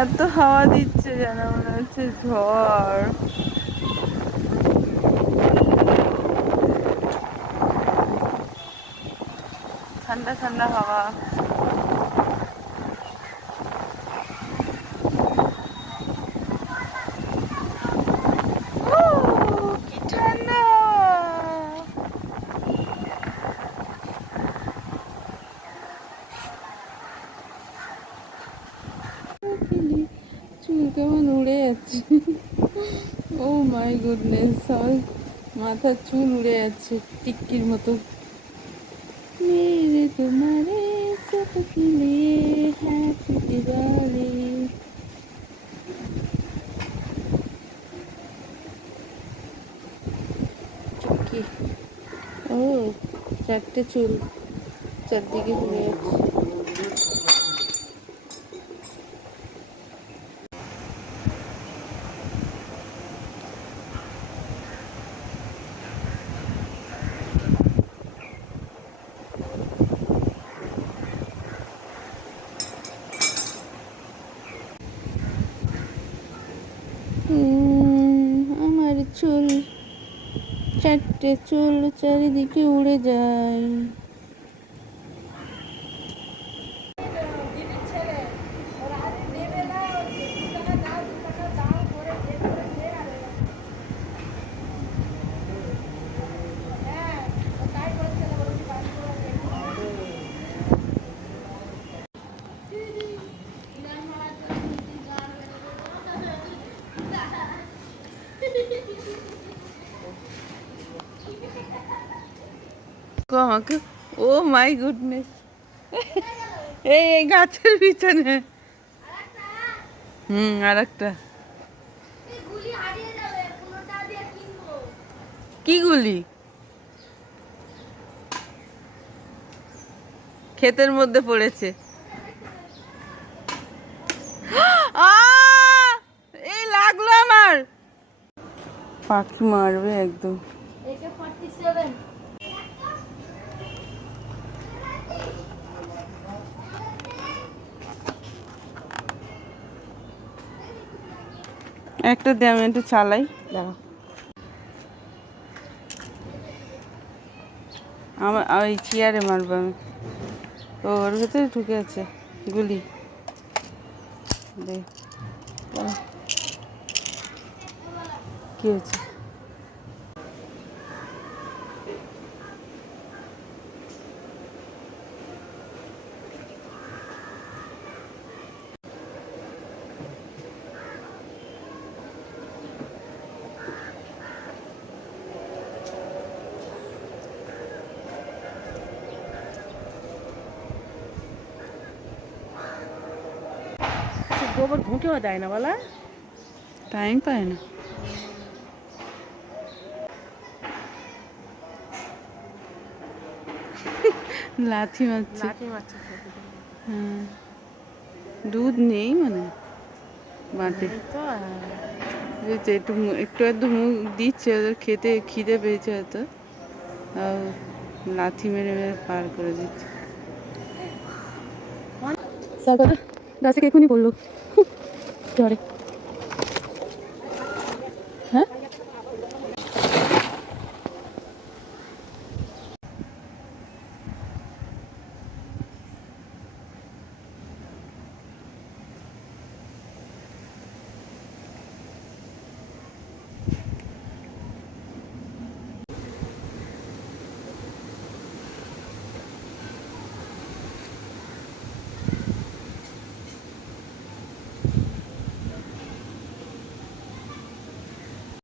এত হাওয়া দিচ্ছে যেন মনে হচ্ছে ঝড়। ঠান্ডা ঠান্ডা হাওয়া। কি ঠান্ডা। চুল কেমন উড়ে যাচ্ছে। ও মাই গুডনেস, আমার মাথার চুল উড়ে যাচ্ছে টিক্কির মতো। मेरे तुम्हारे सबके लिए हैप्पी दिवाली। কি ও চারটে চুল চারদিকে ঘুরে যাচ্ছে। আমার চুল চারটে চুল চারিদিকে উড়ে যায়। আমাকে ও মাই গুডনেস, এই গাছের পিছনে। আর একটা কি গুলি ক্ষেতের মধ্যে পড়েছে। এই লাগলো আমার। পাখি মারবে একদম। একটা দিয়ে আমি একটু চালাই, দাঁড়া। আমার ওই চেয়ারে মারবো আমি। ওর ভেতরে ঢুকে আছে গুলি। দেখ কি হয়েছে। গোবর ঘুঁটেও দেয় না বলা, টাইম পায় না। লাথি মারছে। হ্যাঁ, দুধ নেই মানে বাটে। এই তো একটু একটু একটু মুখ দিচ্ছে, ওদের খেতে খিদে পেয়েছে হয়তো, লাথি মেরে মেরে পার করে দিচ্ছে। গাছে এখনই পড়লো ঝড়ে। হ্যাঁ,